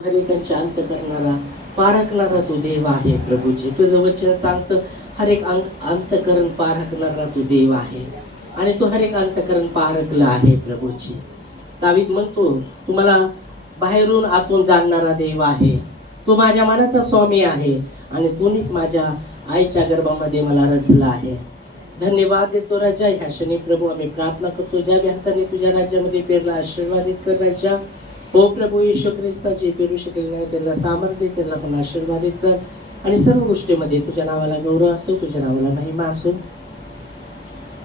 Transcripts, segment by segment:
हरेकांचे अंत करणारा पारखणारा तू देव आहे प्रभूजी. तुझं वचन सांगतं हर एक अंतकरण पारखणारा तू देव आहे आणि तू हर एक अंतकरण पारखलं आहे प्रभूजी. दावीद म्हणतो तुम्हाला बाहेरून आतून जाणणारा देव आहे. तू माझ्या मनाचा स्वामी आहे आणि तूच माझ्या आईच्या गर्भामध्ये मला रचला आहे. धन्यवाद देतो राजा. ह्या क्षणी प्रभू आम्ही प्रार्थना करतो ज्या हाताने तुझ्या राज्यामध्ये पेरला आशीर्वादित कर राजा. हो प्रभू येशू ख्रिस्ताचे पेरू शकेल नाही त्यांना सामर्थ्य त्यांना पण आशीर्वादित कर आणि सर्व गोष्टीमध्ये तुझ्या नावाला गौरव असो, तुझ्या नावाला महिमा असो.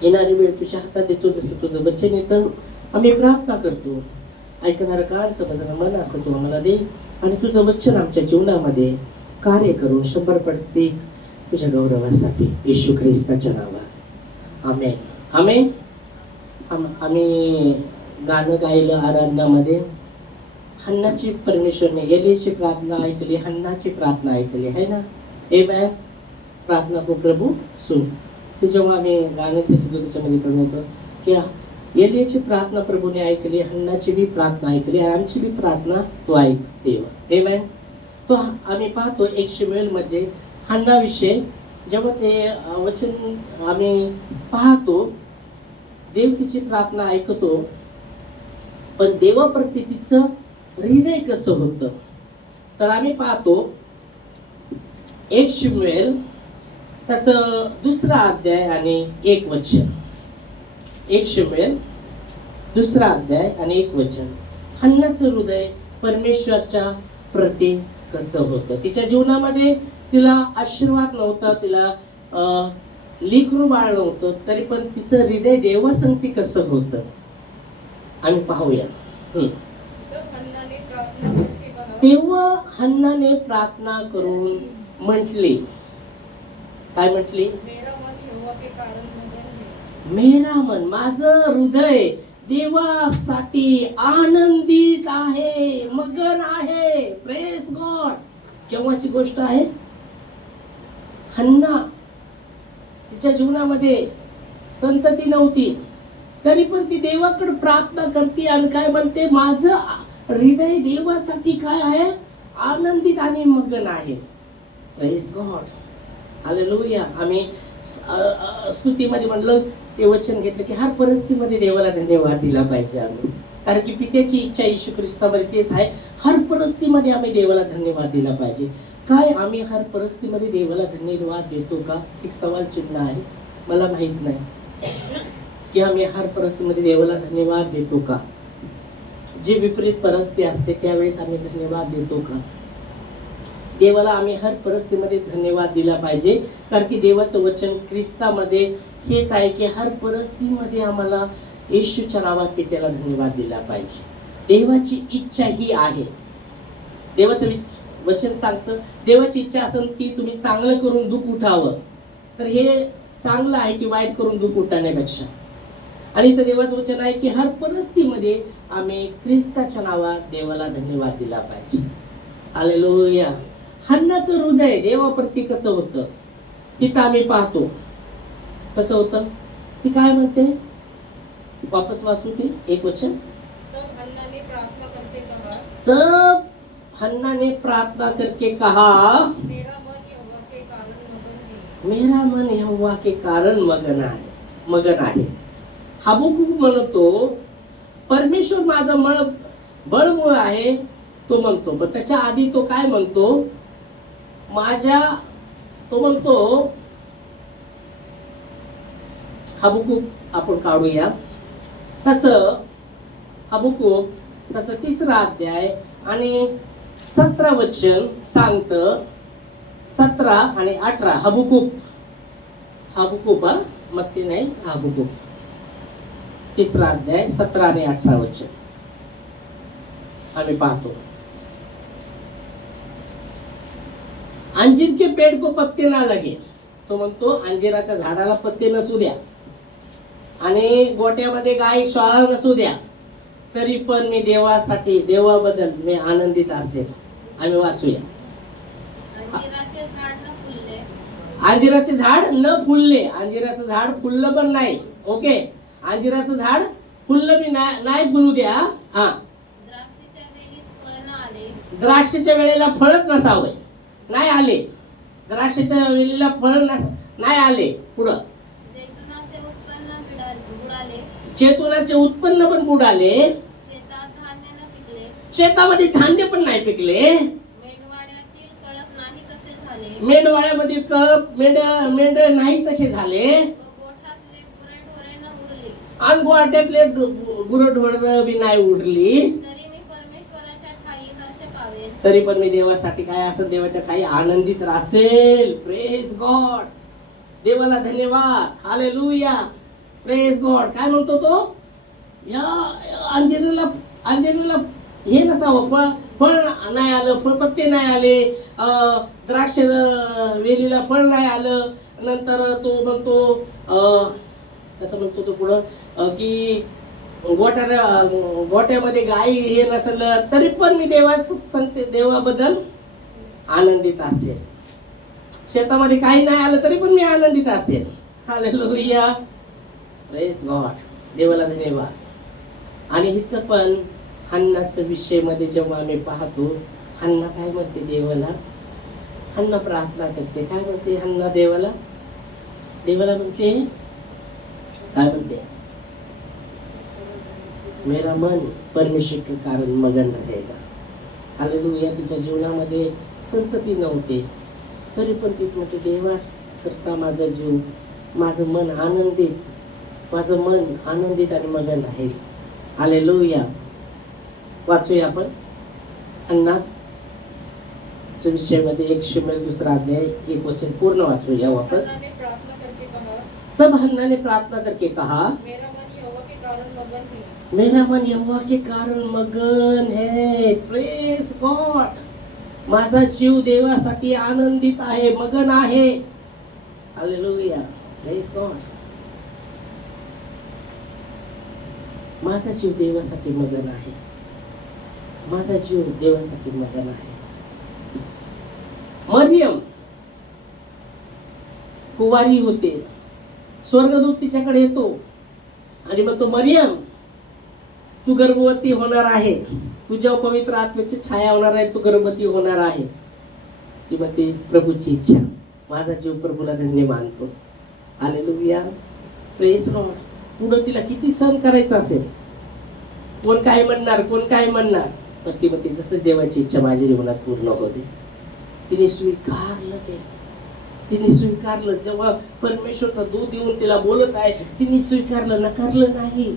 येणारी वेळ तुझ्या हातात देतो जसं तुझं वचन येतं आम्ही प्रार्थना करतो. ऐकणारं कान समजणारं मन असं तू आम्हाला दे आणि तुझं वचन आमच्या जीवनामध्ये कार्य करून 100% तुझ्या गौरवासाठी येशू ख्रिस्ताच्या नावात आमेन. आमेन. आम्ही गाणं गायलं आराधनामध्ये. हन्नाची परमेश्वरने एलीची प्रार्थना ऐकली, हन्नाची प्रार्थना ऐकली आहे ना. आमेन. प्रार्थना को प्रभू सुन. ते जेव्हा आम्ही गाणं घेतलं त्याच्यामध्ये पण होतं की एलीची प्रार्थना प्रभूने ऐकली, हन्नाची बी प्रार्थना ऐकली आणि आमची बी प्रार्थना तो ऐक देव. आमेन. तो आम्ही पाहतो 1 शमूएल मध्ये हन्नाविषयी जेव्हा ते वचन आम्ही पाहतो देव तिची प्रार्थना ऐकतो पण देवाप्रती तिचं हृदय कसं होतं तर आम्ही पाहतो 1 शमूएल त्याचं 2रा अध्याय आणि 1 वचन. 1 शमूएल 2रा अध्याय आणि 1 वचन. हन्नाचं हृदय परमेश्वरच्या प्रती कसं होतं. तिच्या जीवनामध्ये तिला आशीर्वाद नव्हता, तिला लेकरू बाळ नव्हतं, तरी पण तिचं हृदय देवासंगती कसं होतं आम्ही पाहूया. तेव्हा हन्नाने प्रार्थना करून म्हटली, काय म्हटली? मेरा मन, माझं हृदय देवासाठी आनंदित आहे, मगन आहे. Praise God. केव्हाची गोष्ट आहे? हन्ना तिच्या जीवनामध्ये संतती नव्हती तरी पण ती देवाकडे प्रार्थना करते आणि काय म्हणते? माझं हृदय देवासाठी काय आहे? आनंदित आणि मगन आहे. Praise God. हालेलुया. आम्ही स्तुतीमध्ये म्हणलं ते वचन घेतलं की हर परिस्थितीमध्ये देवाला धन्यवाद दिला पाहिजे आम्ही, कारण की पित्याची इच्छा येशू ख्रिस्तामध्ये तेच आहे. हर परिस्थितीमध्ये आम्ही देवाला धन्यवाद दिला पाहिजे. काय आम्ही हर परिस्थितीमध्ये देवाला धन्यवाद देतो का? एक सवाल चिन्ह आहे. मला माहित नाही की आम्ही हर परिस्थितीमध्ये देवाला धन्यवाद देतो का. जी विपरीत परिस्थिती असते त्यावेळेस आम्ही धन्यवाद देतो का? देवाला आम्ही हर परिस्थितीमध्ये धन्यवाद दिला पाहिजे, कारण की देवाचं वचन ख्रिस्तामध्ये हेच आहे की हर परिस्थितीमध्ये आम्हाला येशूच्या नावात पित्याला धन्यवाद दिला पाहिजे. देवाची इच्छा ही आहे. देवाचं वचन सांगतं देवाची इच्छा असेल की तुम्ही चांगलं करून दुःख उठावं, तर हे चांगलं आहे की वाईट करून दुःख उठवण्यापेक्षा. आणि इथं देवाचं वचन आहे की हर परिस्थितीमध्ये आम्ही ख्रिस्ताच्या नावात देवाला धन्यवाद दिला पाहिजे. हालेलुया. हन्नाचं हृदय देवाप्रती कसं होतं तिथं आम्ही पाहतो. कसं होतं ती काय म्हणते? वापस वाचू ती 1 वचन. तब हन्ना ने प्रार्थना करके कहा मेरा मन यहोवा के कारण मगन आहे. हबक्कूक म्हणतो परमेश्वर माझं बळमुळ आहे तो म्हणतो, पण त्याच्या आधी तो काय म्हणतो? तो म्हणतो हबक्कूक आपण काढूया त्याचं. हबक्कूक त्याचं 3रा अध्याय आणि 17 वचन सांगतं. 17 आणि 18. हबक्कूक मत्ती नाही, हबक्कूक 3रा अध्याय 17 आणि 18 वचन आम्ही पाहतो. अंजीर के पेड़ को पत्ते ना लगे. तो म्हणतो अंजिराच्या झाडाला पत्ते नसू द्या आणि गोट्यामध्ये गाय श्वाळा नसू द्या, तरी पण मी देवाबद्दल मी आनंदित असेल. आम्ही वाचूया. अंजिराचे झाड न फुलले. अंजिराचं झाड फुललं पण नाही. ओके. अंजिराचं झाड फुललं बी नाही फुलू द्या. हा. द्राक्षाच्या वेळेला फळच नसावं, नाही आले. द्राक्षाच्या वेळेला फळ नाही आले. पुढं जैतुनाचे उत्पन्न बुडाले, जैतुनाचे उत्पन्न पण बुडाले, शेतात धान्य न पिकले, शेतामध्ये धान्य पण नाही पिकले, मेंढवाड्यातील कळप नाही तसे झाले, मेंढवाड्यामध्ये कळप मेंढ नाही तसे झाले, व गोठ्यातले गुरेढोरे न उरली. आणि गोठ्यातले गुरढोर बी नाही उरली. तरी मी परमेश्वराच्या ठाई हर्ष पावेन, तरी पण मी देवासाठी काय असं देवाच्या काही आनंदित रासेल. Praise God. देवाला धन्यवाद. हालेलुया. Praise God. काय म्हणतो तो? या अंजिराला हे नसावं, फळ नाही आलं, फळपत्ते नाही आले, द्राक्ष वेलीला फळ नाही आलं. नंतर तो म्हणतो कसं म्हणतो तो पुढं की गोट्यामध्ये गाई हे नसलं तरी पण मी देवाबद्दल आनंदित असेल. शेतामध्ये काही नाही आलं तरी पण मी आनंदित असेल. हालेलुया. Praise God. देवाला धन्यवाद. आणि इथं पण हन्नाच्या विषयमध्ये जेव्हा आम्ही पाहतो, हन्ना काय म्हणते देवाला? हन्ना प्रार्थना करते. काय म्हणते हन्ना देवाला? देवाला म्हणते काय म्हणते? मेरा मन परमेश्वर के कारण मगन रहेगा. हालेलुया. तिच्या जीवनामध्ये संतती नव्हती तरी पण ती म्हणते देवा करता माझा जीव, माझं मन आनंदित आणि मगन आहे. हालेलुया. वाचूया आपण हन्नाच्या विषयामध्ये 102 अध्याय 1 वचन पूर्ण वाचूया वापस. हन्ना ने प्रार्थना करके कहा, तब हन्ना ने प्रार्थना करके कहा, मेरा मन यहोवा के कारण मगन है, मेरा मन यहोवा के कारण मगन है. Praise God. माझा जीव देवासाठी आनंदित आहे, मगन आहे. हालेलुया. Praise God. माझा जीव देवासाठी मगन आहे. माझा जीव देवासाठी मगन आहे. मरियम कुवारी होते. स्वर्गदूत तिच्याकडे येतो आणि म्हणतो, मरियम तू गर्भवती होणार आहे, तुझ्या पवित्र आत्म्याची छाया होणार आहे, तू गर्भवती होणार आहे. ती म्हणते प्रभूची इच्छा. माझा जीव प्रभूला धन्य मानतो. हालेलुया. Praise Lord. पुढं तिला किती सहन करायचं असेल, कोण काय म्हणणार, तर ती म्हणते जसं देवाची इच्छा माझ्या जीवनात पूर्ण होते. तिने स्वीकारलं. जेव्हा परमेश्वरचा दूत येऊन तिला बोलत आहे, तिने स्वीकारलं, नकारलं नाही.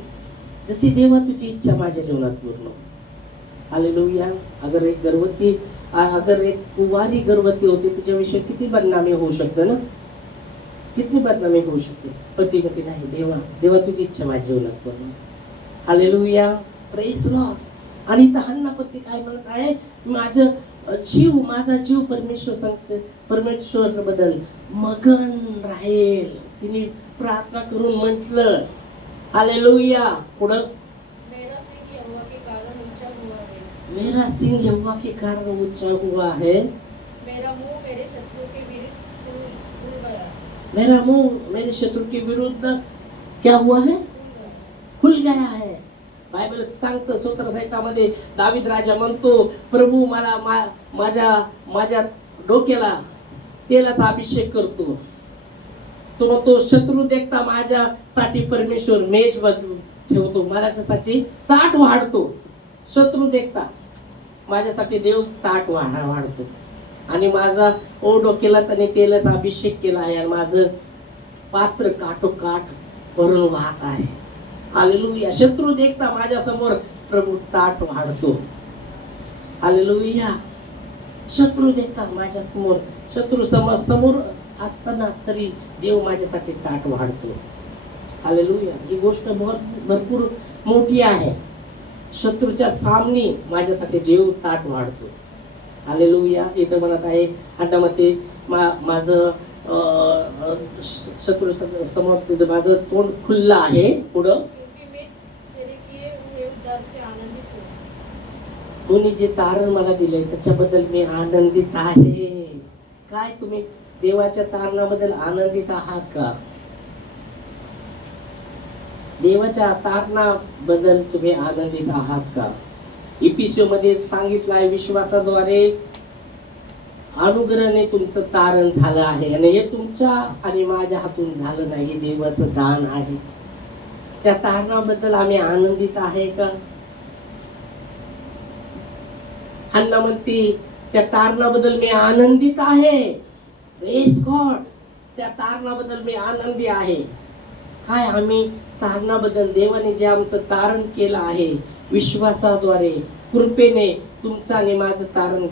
जशी देवा तुझी इच्छा माझ्या जीवनात पूर्ण. हालेलुया. अगर एक कुवारी गर्भवती होती, तिच्याविषयी किती बदनामी होऊ शकते ना, किती बदनामी होऊ शकते. पण ती म्हणते नाही, देवा तुझी इच्छा माझ्या जीवनात पूर्ण. हालेलुया. Praise Lord. आणि इथं हन्ना पत्नी काय म्हणत आहे? माझा जीव परमेश्वर बद्दल मगन राहील. तिने प्रार्थना करून म्हटलं. हालेलुया. पुढं मेरा सिंह यहोवा के कारण ऊंचा हुआ है, मेरा सिंह यहोवा के कारण ऊंचा हुआ है, मेरा मुंह मेरे शत्रु के विरुद्ध खुल गया, मेरा मुंह मेरे शत्रु के विरुद्ध क्या हुआ है? खुल गया है. बायबल सांगतं स्तोत्रसंहितामध्ये दावीद राजा म्हणतो, प्रभू मला माझ्या डोक्याला तेलाचा अभिषेक करतो. तो म्हणतो शत्रू देखता माझ्यासाठी परमेश्वर मेज ठेवतो, माझ्यासाठी ताट वाढतो. शत्रू देखता माझ्यासाठी देव ताट वाढतो. आणि माझा डोक्याला त्याने तेलाचा अभिषेक केला आहे आणि माझं पात्र काठोकाठ भरून वाहत आहे. हालेलुया. शत्रू देखता माझ्या समोर प्रभू ताट वाढतो. हालेलुया. शत्रू देखता माझ्या शत्रू समोर असताना तरी देव माझ्यासाठी ताट वाढतो. हालेलुया. ही गोष्ट भरपूर मोठी आहे. शत्रूच्या सामने माझ्यासाठी देव ताट वाढतो. हालेलुया. इथं म्हणत आहे हन्नामध्ये माझं शत्रू समोर तुझं माझं तोंड खुल्लं आहे. पुढं कोणी जे तारण मला दिले त्याच्याबद्दल मी आनंदित आहे. काय तुम्ही देवाच्या तारणाबद्दल आनंदित आहात का? देवाच्या तारणाबद्दल तुम्ही आनंदित आहात का? इफिसियो मध्ये सांगितलं आहे, विश्वासाद्वारे अनुग्रहाने तुमचं तारण झालं आहे आणि हे तुमच्या आणि माझ्या हातून झालं नाही, हे देवाचं दान आहे. त्या तारणाबद्दल आम्ही आनंदित आहे का? हन्ना म्हणते त्या तारणाबद्दल मी आनंदित आहे. Praise God. त्या तारणाबद्दल मी आनंदी आहे. काय आम्ही तारणाबद्दल, देवाने जे आमचं तारण केलं आहे विश्वासाद्वारे कृपेने तुमचं आणि माझं तारण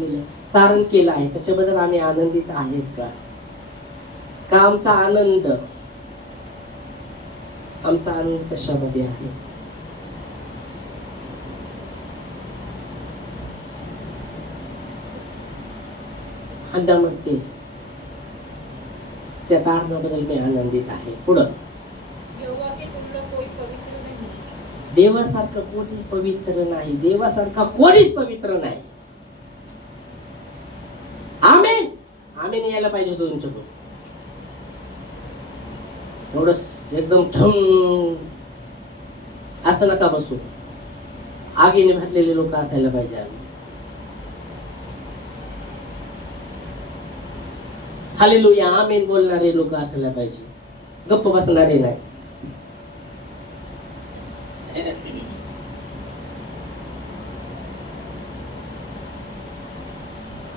केलं आहे, त्याच्याबद्दल आम्ही आनंदित आहेत का? का आमचा आनंद कशामध्ये आहे? हन्ना म्हणते त्या तारणाबद्दल मी आनंदित आहे. पुढं, यहोवा की तुलना कोई पवित्र नहीं. देवासारखं कोणी पवित्र नाही. देवासारखा कोणीच पवित्र नाही. आमेन. आमेन यायला पाहिजे होतं तुमच्याकडून. एवढं एकदम ठम असं नका बसू. आगीने भरलेले लोक असायला पाहिजे आम्ही. हालेलुया, आमेन बोलणारे लोक असायला पाहिजे, गप्प बसणारे नाही.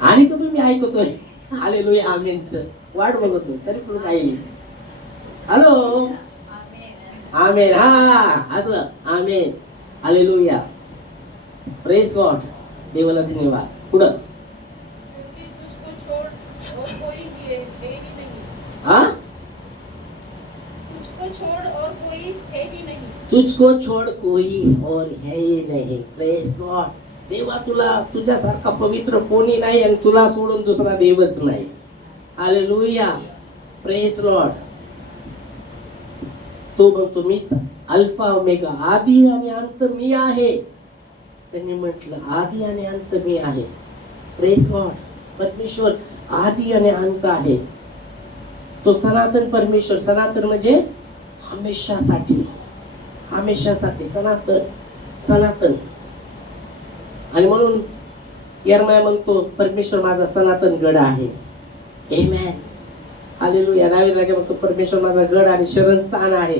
आणि तुम्ही मी ऐकतोय हालेलुया आमेनचं वाट बघतो तरी पण काही. हॅलो, आमेन. हा असं आमेन. Hallelujah, praise God. देवाला धन्यवाद. पुढं, क्योंकि तुझको छोड़ और कोई है ही नहीं. हा, तुझको छोड़ और कोई है ही नहीं. तुझको छोड़ कोई और है ही नहीं. Praise God. देवा तुला तुझ्यासारखा पवित्र कोणी नाही आणि तुला सोडून दुसरा देवच नाही. Hallelujah, praise Lord. तो म्हणतो मीच अल्फा ओमेगा, आदी आणि अंत मी आहे. त्यांनी म्हटलं आदी आणि अंत मी आहे. Praise God. परमेश्वर आदी आणि अंत आहे. तो सनातन परमेश्वर. सनातन म्हणजे हमेशासाठी, हमेशासाठी. सनातन. आणि म्हणून यर्मया म्हणतो परमेश्वर माझा सनातन गड आहे. आमेन. हालेलुया. दावीद राजा म्हणतो परमेश्वर माझा गड आणि शरणस्थान आहे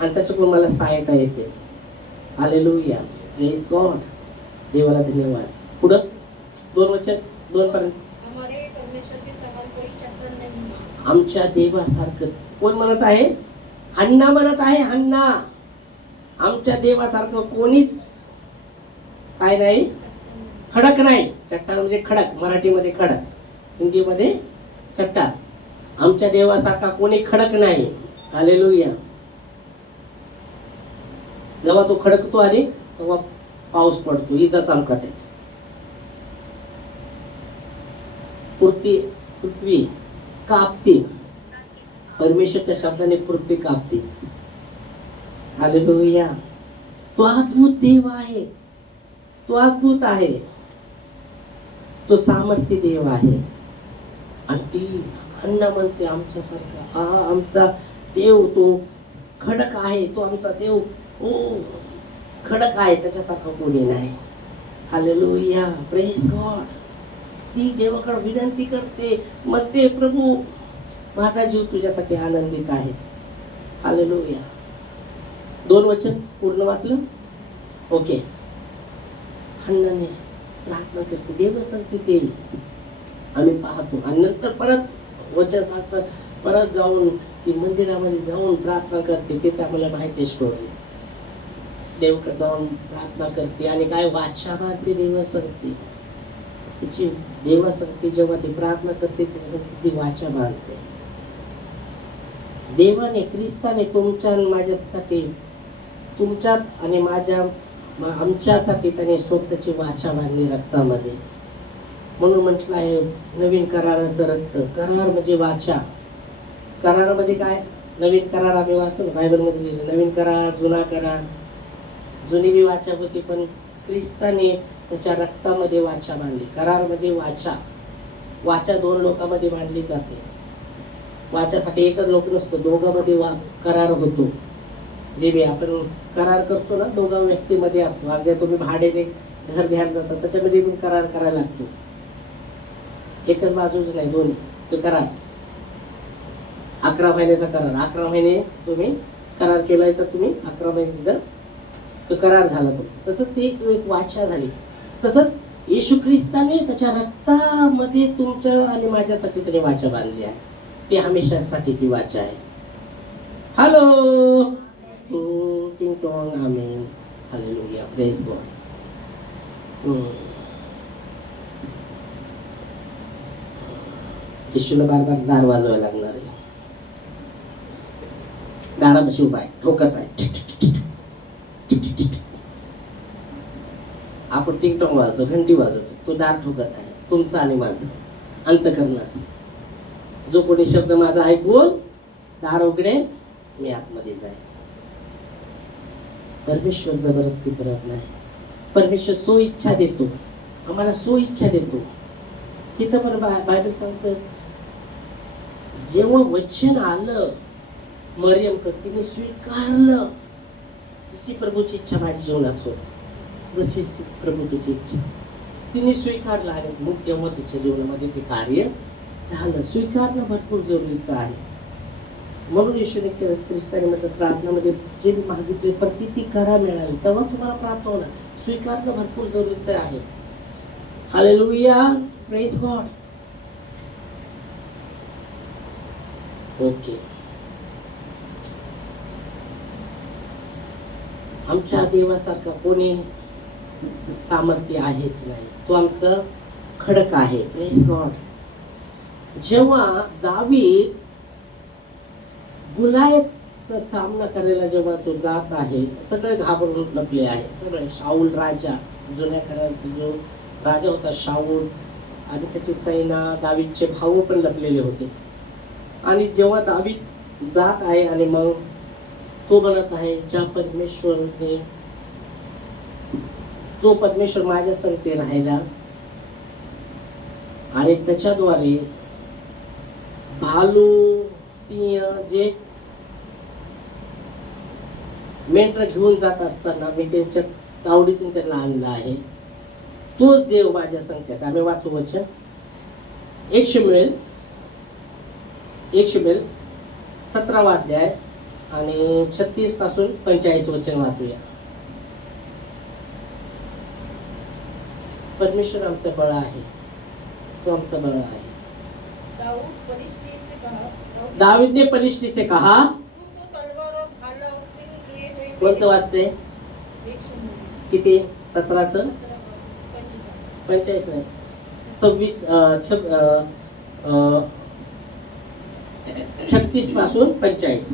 आणि त्याच्याकडून मला सहायता येते. Hallelujah, praise God. देवाला धन्यवाद. पुढं 2 वचन 2 पर्यंत. हमारे परमेश्वर के समान कोई चक्र नहीं. आमच्या देवासारखं कोण म्हणत आहे? हन्ना म्हणत आहे. हन्ना, आमच्या देवासारखं कोणीच काय नाही, खडक नाही. चट्टान म्हणजे खडक, मराठीमध्ये खडक, हिंदीमध्ये चट्टान. आमच्या देवासारखा कोणी खडक नाही. हालेलुया. जेव्हा तो खडकतो आणि तेव्हा पाऊस पडतो, इजा चमकत आहे. पृथ्वी कापते. परमेश्वरच्या शब्दाने पृथ्वी कापते. हालेलुया. तो अद्भुत देव आहे. तो अद्भुत आहे. तो सामर्थ्य देव आहे. आणि ती हन्ना म्हणते आमच्यासारखा आमचा देव तो खडक आहे. तो आमचा देव खडक आहे, त्याच्यासारखा कोणी नाही. Hallelujah, praise God. ती देवाकडे विनंती करते, म्हणते प्रभू माझा जीव तुझ्यासाठी आनंदित आहे. हालेलुया. 2 वचन पूर्ण वाचलं? ओके. हन्नाने प्रार्थना करते, देव सांगते ते आम्ही पाहतो. आणि नंतर परत वचन सांगतात, परत जाऊन ती मंदिरामध्ये जाऊन प्रार्थना करते. ते आम्हाला माहिती आहे स्टोरी. देवाकडे जाऊन प्रार्थना करते आणि काय वाचा बांधते. देवा सांगते तिची, देवा सांगते जेव्हा ती प्रार्थना करते त्याच्यासाठी ती वाचा बांधते. देवाने, ख्रिस्ताने तुमच्या आणि माझ्यासाठी, तुमच्यात आणि माझ्या आमच्यासाठी त्याने स्वतःची वाचा बांधली रक्तामध्ये. म्हणून म्हटलं आहे नवीन कराराचं रक्त. करार म्हणजे वाचा. करारामध्ये काय? नवीन करार आम्ही वाचतो बायबलमध्ये लिहिलं, नवीन करार, जुना करार. जुनी बी वाचा होती, पण ख्रिस्ताने त्याच्या रक्तामध्ये वाचा बांधली. करार म्हणजे वाचा. वाचा 2 लोकांमध्ये मांडली जाते. वाच्यासाठी एकच लोक नसतो, दोघांमध्ये करार होतो. जे बी आपण करार करतो ना, दोघा व्यक्तीमध्ये असतो. अगदी तुम्ही भाड्याने घर घ्यायला जाता त्याच्यामध्ये पण करार करायला लागतो. एकच बाजूच नाही, दोन्ही ते करार. 11 महिन्याचा करार, 11 महिने तुम्ही करार केलाय तर तुम्ही 11 महिने तो करार झाला तो. तसंच ती एक वाचा झाली. तसंच येशू ख्रिस्ताने त्याच्या रक्तामध्ये तुमच्या आणि माझ्यासाठी त्याने वाचा बांधली आहे. ती हमेशासाठी ती वाचा आहे. हॅलो, टिंग टॉंग, आमेन, हालेलुया, प्रेज गॉड. येशूला बार बार दार वाजवायला लागणार आहे. दारापाशी उभा आहे, ठोकत आहे. आपण टिंगटॉंग वाजवतो, घंटी वाजवतो, तो दार ठोकत आहे. तुमचं आणि माझं अंतःकरणाचं. जो कोणी शब्द माझा ऐकून दार उघडेल, मी आतमध्ये जाईल. परमेश्वर जबरदस्ती करत नाही. परमेश्वर सो इच्छा देतो, आम्हाला सो इच्छा देतो. तिथं पण बायबल सांगतं, जेव्हा वचन आलं मरियम तिने स्वीकारलं. जशी प्रभूची इच्छा माझ्या जीवनात होत, जशी प्रभूची इच्छा तिने स्वीकारलं आहे, मग तेव्हा तिच्या जीवनामध्ये ते कार्य झालं. स्वीकारणं भरपूर जरुरीचं आहे. म्हणून येशूने ख्रिस्ताने म्हटलं, प्रार्थनामध्ये जे मी मागितले प्रतिती करा मिळाली, तेव्हा तुम्हाला प्राप्त होणार. स्वीकारणं भरपूर जरुरीचं आहे. Hallelujah, praise God. ओके, आमच्या देवासारखा कोणी सामर्थ्य आहेच नाही. तो आमचा खडक आहे. Praise God. जेव्हा दावीद गुलायतचा सामना करायला जेव्हा तो जात आहे, सगळे घाबरून लपले आहे. सगळे शाऊल राजा, जुन्या काळाचा जो राजा होता शाऊल आणि त्याची सैना, दावीदचे भाऊ पण लपलेले होते. आणि जेव्हा दावीद जात आहे आणि मग तो म्हणत आहे, ज्या परमेश्वरने, जो परमेश्वर माझ्या संगती राहिला आणि त्याच्याद्वारे भालू, सिंह जे मेंढर घेऊन जात असताना मी त्यांच्या तावडीतून त्यांना आणलं आहे, तोच देव माझ्या संगतीत. आम्ही वाचू वचन 1 शमूएल 17 अध्याय आणि 36 पासून 45 वचन वाचूया. परमेश्वर आमचा बळ आहे, तो आमचा बळ आहे. दाऊदने पलिश्ती से कहा, कोणचं वाचते? किती? 17चं 45 नाही, 36 पासून 45.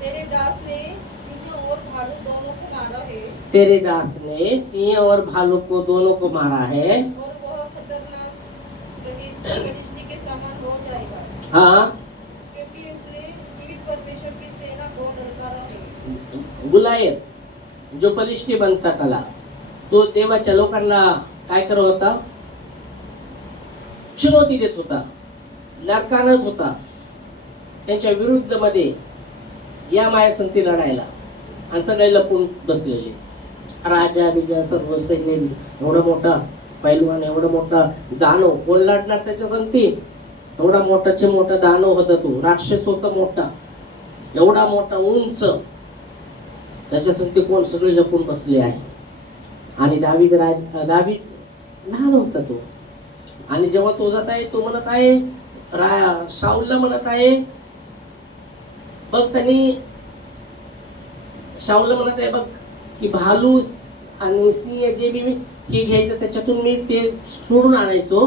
तेरे दास ने सिंह और भालू दोनों को मारा है, तेरे दास ने सिंह और भालू को दोनों को मारा है, और वह खतरनाक फलिश्ती के समान हो जाएगा. हाँ, क्योंकि उसने जीवित परमेश्वर की सेना को ललकारा है. गुलायत जो पलिश्ती बनता त्याला, तो देवाच्या लोकांना काय करत होता? चुनौती देत होता, लढकारत होता. त्यांच्या विरुद्ध मध्ये या मायासंती लढायला, आणि सगळे लपून बसलेले. राजा बिजा सर्व सैन्य, एवढा मोठा पैलवान, एवढा मोठा दानव, कोण लढणार त्याच्या संगती? एवढा मोठाचे मोठा दानव होता, तो राक्षस होता मोठा, एवढा मोठा उंच, त्याच्या संगती कोण? सगळे लपून बसले आहे. आणि दावीद लहान होता तो. आणि जेव्हा तो जात आहे, तो म्हणत आहे, शाऊलला म्हणत आहे, बघ त्यांनी शाऊलला म्हणत आहे, बघ की भालू आणि सिंह जे मी हे घ्यायचं, त्याच्यातून मी ते सोडून आणायचो.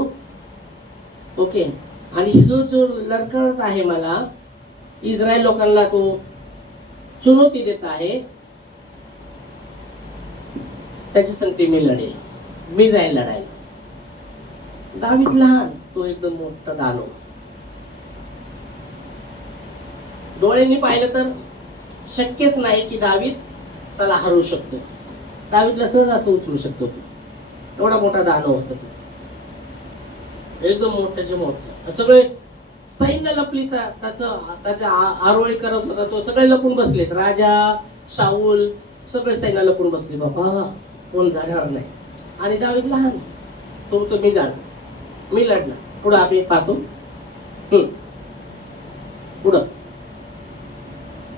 ओके, आणि जो जो लढत आहे मला, इस्रायल लोकांना तो चुनौती देत आहे, त्याच्या संगती मी लढेल, मी जाईल लढायला. दावीद लहान, तो एकदम मोठा दानव. डोळ्यांनी पाहिलं तर शक्यच नाही की दावीद त्याला हरवू शकतो. दावीदला सहज असं उचलू शकतो. एवढा मोठा दानव होता तो, एकदम मोठ्याचे मोठं. सगळे सैन्य लपली त्याच्या आरोळी करत होता तो, सगळे लपून बसलेत, राजा शाऊल सगळे सैन्य लपून बसले, बाबा कोण जाणार नाही. आणि दावीद लहान, तुमचं मी जाणार, मी लढणार. पुढं आम्ही पाहतो. पुढं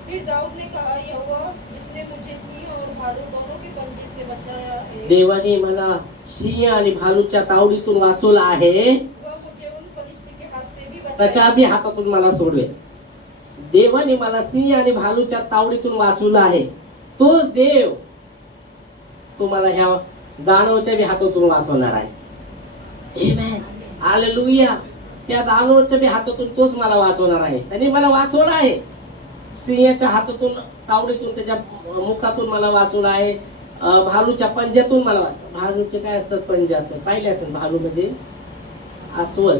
फिर दाऊद ने कहा, यहोवा जिसने मुझे सिंह और भालू दोनों के पंजे से बचाया है, देवाने मला सिंह आणि भालूच्या तावडीतून वाचवलं आहे, वह मुझे उन फलिश्ती के हाथ से भी त्याच्या बचाया. बी हातातून मला सोडले. देवाने मला सिंह आणि भालूच्या तावडीतून वाचवलं आहे, तोच देव तुम्हाला ह्या दानवच्या बी हातातून वाचवणार आहे. आमेन, हालेलुया. त्या दानवच्या बी हातातून तोच मला वाचवणार आहे. त्याने मला वाचवलं आहे. सिंहाच्या हातातून, तावडीतून, त्याच्या मुखातून मला वाचवलं आहे. भालूच्या पंजातून मला भालूचे काय असतात, पंजे असतात, पाहिले असेल. भालू म्हणजे अस्वल,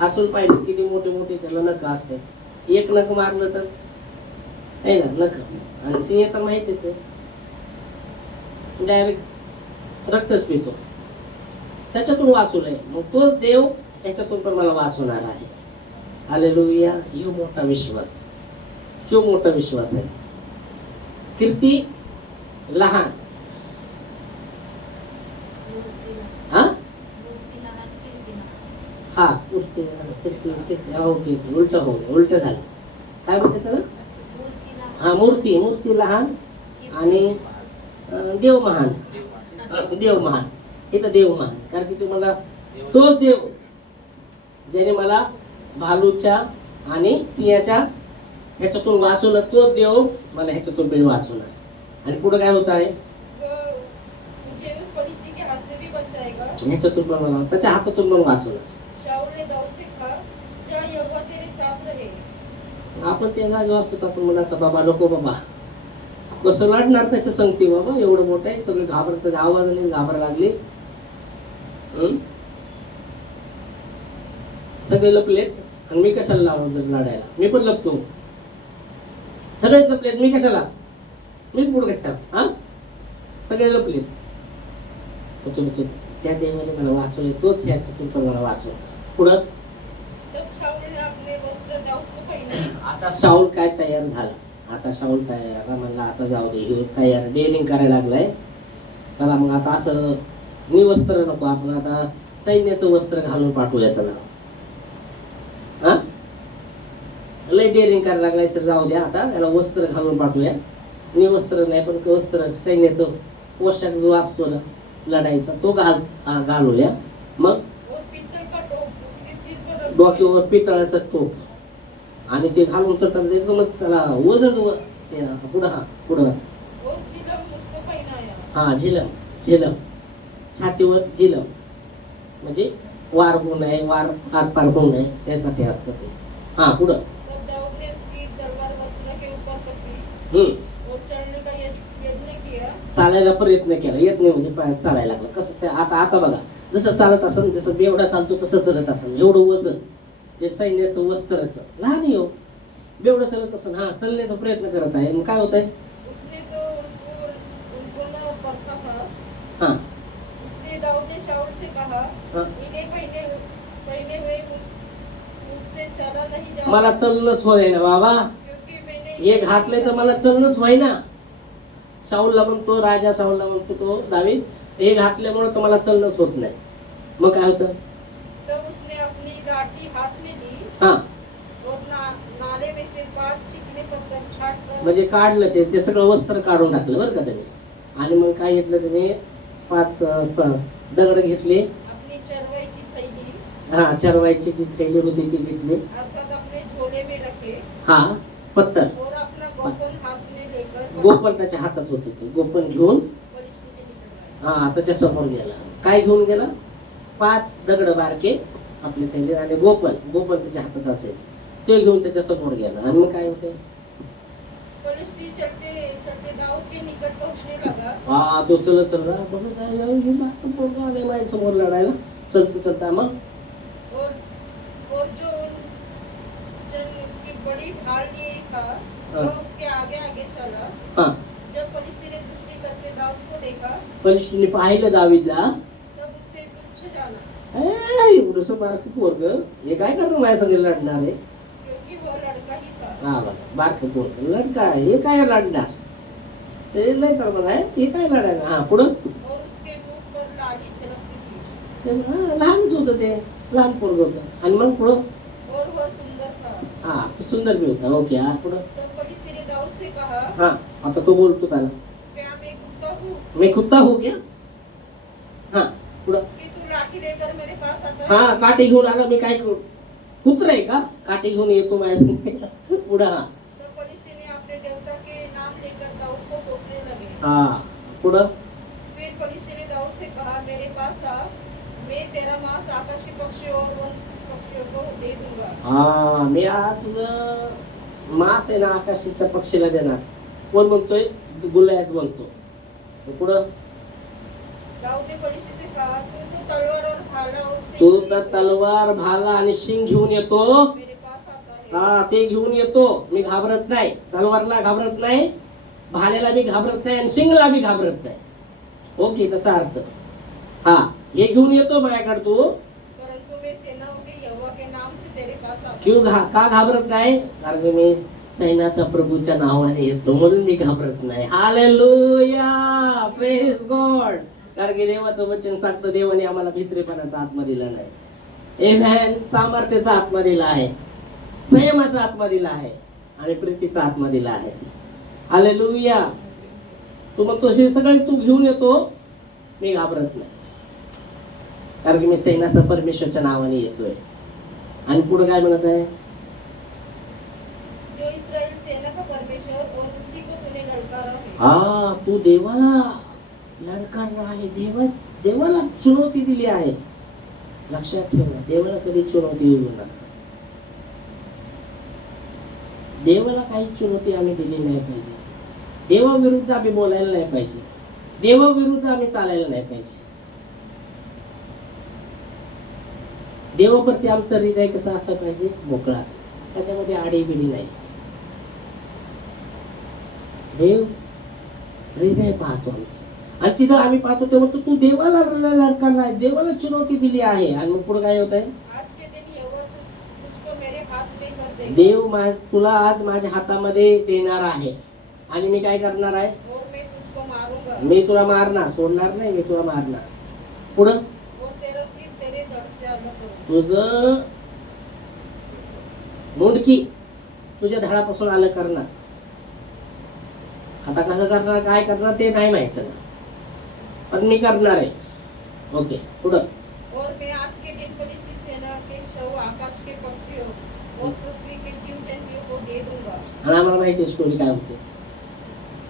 अस्वल पाहिले किती मोठे मोठे त्याला नख असते. एक नख मारलं तर आहे ना नख. आणि सिंह तर माहितीच आहे, डायरेक्ट रक्तच पितो. त्याच्यातून वाचवलंय. मग तोच देव त्याच्यातून पण मला वाचवणार आहे. हालेलुया. ह्यो मोठा विश्वास, ह्यो मोठा विश्वास आहे. कीर्ती लहान, हा हा उलट झालं. काय म्हणते त्याला? हा, मूर्ती लहान आणि देव महान. देव महान, इथं देव महान. कारण की तुम्हाला तोच देव ज्याने मला भालूच्या आणि सिंहाच्या ह्याच्यातून वाचवलं, तोच देव मला ह्याच्यातून बिल वाचवणार. आणि पुढे काय होत आहे, वह मुझे उस फलिश्ती के हाथ से भी बचाएगा. ह्याच्यातून पण मला, त्याच्या हातातून पण वाचवलं. शाऊल ने दाऊद से कहा, जा यहोवा तेरे साथ रहे. आपण त्या जागेवर असतो तर आपण म्हणायचं, बाबा नको बाबा, कसं लढणार त्याच्या संगती बाबा, एवढं मोठं आहे. सगळे घाबरतात, आवाजाने घाबरा लागले. सगळे लपलेत आणि मी कशाला लावलं लढायला, मी पण लपतो. सगळेच लपलेत, मी कशाला, मीच पुढे कशाला, हा सगळे लपलेत. त्या देवाने मला वाचवले, तोच ह्याच्यातून पण मला वाचव. पुढं तब शाऊल ने अपने वस्त्र दाऊद को पहने. आता शाऊल काय तयार झाला, आता शाऊल तयार म्हणला, आता जाऊ दे, हे तयार डेअरिंग करायला लागलाय. चला मग आता असं निवस्त्र नको, आपण आता सैन्याचं वस्त्र घालून पाठवूया त्याला. हा, लय डेअरिंग करायला लागलाय, तर जाऊ द्या, आता त्याला वस्त्र घालून पाठवूया. निवस्त्र नाही पण वस्त्र, सैन्याचं पोशाख जो असतो ना लढाईचा, तो घालूया. मग और पीतल का टोप उसके सिर पर रख. डोक्यावर पितळाचा टोप आणि ते घालून तर त्याला वजन पुढं और झिलम उसको पहनाया. हा, झिलम छातीवर झिलम म्हणजे वार होऊ नये, वार आरपार होऊ नये त्यासाठी असतं ते. हा, पुढं तब दाऊद ने उसकी तलवार वस्त्र के ऊपर कसी और चढ़ने का यत्न किया. चालायला प्रयत्न केला, येत नाही म्हणजे चालायला लागला. कसं ते आता बघा, जसं चालत असेल, जसं बेवडा चालतो तसं चलत असेल. एवढं वजन ते सैन्याचं वस्त्राचं, लहान येऊ बेवडं चालत असेल. हा, चलण्याचा प्रयत्न करत आहे. मग काय होत आहे, उसने तो उनको न परखा था. हा उसने दाऊद ने शाऊल से कहा, हाँ। इन्हें पहने हुए मुझसे चला नहीं जा. मला चलणंच होय ना बाबा, क्योंकि मैंने हे घातले तर मला चलणंच होय ना. शाऊलला म्हणतो, राजा शाऊलला म्हणतो तो दावीद, हे घातल्यामुळे तर मला चलणंच होत नाही. मग काय होतं, तब उसने अपनी लाठी हाथ में ली हा और नाले में से 5 चिकने पत्थर छाट कर. म्हणजे काढलं ते सगळं वस्त्र काढून टाकलं बरं का त्याने. आणि मग काय घेतलं त्याने, 5 दगड घेतले. अपनी चरवाई की थैली हा, चरवायची जी थैली होती ती घेतली. अर्थात अपने झोले में रखे हा, पत्तर, और अपना गोपन हाथ में लेकर गोपन त्याच्या हातात होते, ते गोपन घेऊन फलिश्ती के निकट आया. हा त्याच्या समोर गेला. काय घेऊन गेला, 5 दगड बारके आपले थैली आणि गोपन त्याच्या हातात असायचं, ते घेऊन त्याच्या समोर गेला. आणि मग काय होते, फलिश्ती चढ़ते चढ़ते दाऊद के निकट पहुंचने लगा. हा तो चलत माझ्या समोर लढायला चलता मग. और जो जन उसकी बड़ी ढाल लिए था हाँ। वह उसके आगे आगे चला. हा, जब फलिश्ती ने दृष्टि करके दाऊद को देखा फलिश्तीने पाहिलं दावीदला, तब उसे तुच्छ जाना. एवढंसं बारक पोरग हे काय करणार माझ्या सगळे लढणार आहे. क्योंकि वो लड़का ही था। हा बघा बारक पोरग लढका आहे हे काय लढणार ते नाही तर बघा हे काय लढायला. हा पुढं और उसके मुख पर लाली झलकती थी ते हा, लहानच होतं ते लहान पोरग होतं. आणि मग पुढं और वह सुंदर था। हा सुंदर भी होता. ओके हा पुढं तो फरिश्ते ने दाऊद से कहा, हा आता तो बोलतो त्याला क्या मैं कुत्ता हूँ मी कुत्ता हो गया. हा पुढं कि तू लाठी लेकर मेरे पास आता है? हा काठी घेऊन आला मी काय करू कुत्र आहे का काठी घेऊन येतो माझ्या संग. पुढं हा तो फरिश्ते ने अपने देवता के नाम लेकर दाऊद को कोसने लगे। हा पुढं फिर फरिश्ते ने दाऊद से कहा, मेरे पास आ, मैं तेरा मांस आकाश के पक्षियों और वन पक्षियों को दे दूंगा। हा मी आज तुझं मास आहे ना आकाशाच्या पक्षीला देणार. कोण म्हणतोय गुलायात म्हणतो. पुढं दाऊद ने फरिश्ते से कहा, तू तो तलवार और भाला और सिंग तू लिए तर तलवार भाला आणि शिंग घेऊन येतो. मेरे पास आता है। हा ते घेऊन येतो. मी घाबरत नाही. तलवारला घाबरत नाही, भाल्याला मी घाबरत नाही आणि शिंगला मी घाबरत नाही. ओके त्याचा अर्थ हा हे घेऊन येतो माझ्याकडे तू. परंतु मैं सेनाओं के यहोवा के नाम से तेरे पास आता क्यों हूँ। का घाबरत नाही कारण की मी सैन्याच्या प्रभूच्या नावाने येतो म्हणून मी घाबरत नाही. Hallelujah praise God. कारण की देवाचं वचन सांगतं देवाने आम्हाला भित्रेपणाचा आत्मा दिला नाही. आमेन. सामर्थ्याचा आत्मा दिला आहे, संयमाचा आत्मा दिला आहे आणि प्रीतीचा आत्मा दिला आहे. हालेलुया. तू मग तसे सगळे तू घेऊन येतो मी घाबरत नाही कारण की मी सैन्याचा परमेश्वरच्या नावाने येतोय. आणि पुढे काय म्हणत आहे जो इस्राएल सेना का परमेश्वर और उसी को तूने ललकारा है। हा तू देवाला लडकार आहे. देवाला चुनवती दिली आहे. लक्षात ठेवा देवाला कधी चुनवती देऊ नका. देवाला काही चुनवती आम्ही दिली नाही पाहिजे. देवाविरुद्ध आम्ही बोलायला नाही पाहिजे. देवाविरुद्ध आम्ही चालायला नाही पाहिजे. देवाप्रती आमचं हृदय कसं असं पाहिजे मोकळा असं त्याच्यामध्ये आडीबिडी नाही. देव हृदय पाहतो आमचं आणि तिथं आम्ही पाहतो तेव्हा तू देवाला लडकार नाही देवाला चुनवती दिली आहे. आणि मग पुढे काय होत आहे आज के दिन यहोवा तुझको मेरे हाथ में कर देगा देव तुला आज माझ्या हातामध्ये देणार आहे आणि मी काय करणार आहे और मैं तुझको मारूंगा मी तुला मारणार सोडणार नाही. मी तुला मारणार. पुढं और तेरा सिर तेरे धड़ से अलग करूंगा। तुझं मुंडकी तुझ्या धडापासून आलं करणार. आता कसं करणार काय करणार ते नाही माहित पण मी करणार आहे. ओके पुढं और मैं आज के दिन फलिस्ती सेना के शव आकाश के पक्षियों और पृथ्वी के जीव जंतुओं को दे दूंगा। आणि आम्हाला माहिती स्टोरी काय होते.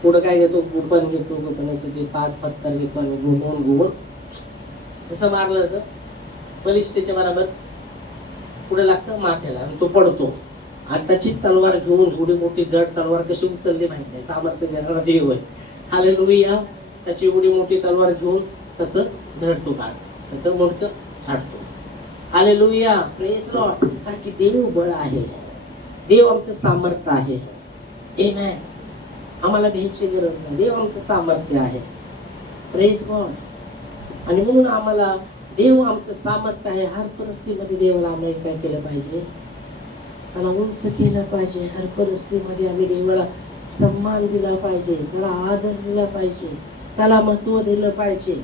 पुढं काय घेतो गुपन घेतो गुपनाचं ते 5 पत्तर घेतो आणि घुमवून कसं मारलं तर बलिष्ठतेच्या बरोबर पुढे लागतं माथ्याला आणि तो पडतो. आणि त्याची तलवार घेऊन एवढी मोठी जड तलवार कशी उचलली माहिती आहे. सामर्थ्य देणारा देव आहे. हालेलुया. त्याची एवढी मोठी तलवार घेऊन त्याचं धडतो का त्याचं मुंडकं छाटतो. Hallelujah praise Lord. कारण की देव बळ आहे. देव आमचं सामर्थ्य आहे. आमेन. आम्हाला भ्यायची गरज नाही. देव आमचं सामर्थ्य आहे. Praise God. आणि म्हणून आम्हाला देव आमचं सामर्थ्य आहे. हर परिस्थितीमध्ये देवाला आम्ही काय केलं पाहिजे त्याला उंच केलं पाहिजे. हर परिस्थितीमध्ये आम्ही देवाला सन्मान दिला पाहिजे. त्याला आदर दिला पाहिजे. त्याला महत्व दिलं पाहिजे.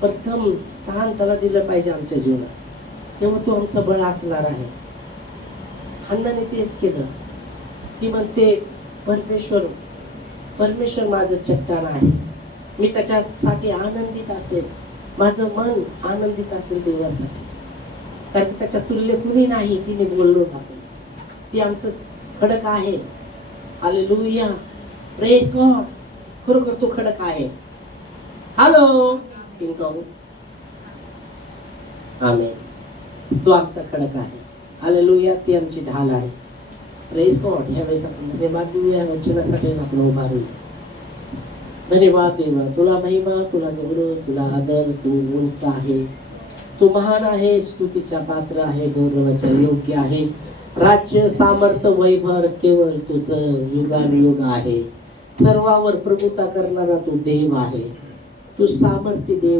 प्रथम स्थान त्याला दिलं पाहिजे आमच्या जीवनात. तेव्हा तो आमचं बळ असणार आहे. हन्नाने तेच केलं. ती म्हणते परमेश्वर माझं चट्टाण आहे. मी त्याच्यासाठी आनंदित असेल. माझं मन आनंदित असेल देवासाठी. कारण त्याच्या तुल्य कुणी नाही. तिने बोललो आपण ती आमचं खडक आहे. Hallelujah praise God. खरोखर तो खडक आहे. हॅलो टिंगटॉंग. आमेन. तो आमचा खडक आहे. हालेलुया. ती आमची ढाल आहे. Praise God. ह्या वेळेस आपण धन्यवाद देऊया वचनासाठी आपण उभारूया. धन्यवाद देवा. तुला महिमा तुला गौरव तुला आदर. तू उंच आहे. तू महान आहे. स्तुतीच्या पात्र आहे. गौरवाच्या योग्य आहे. राज्य सामर्थ्य वैभव केवळ तुझं युगानुयुग आहे. सर्वावर प्रभुता करणारा तू देव आहे. तू सामर्थ्य देव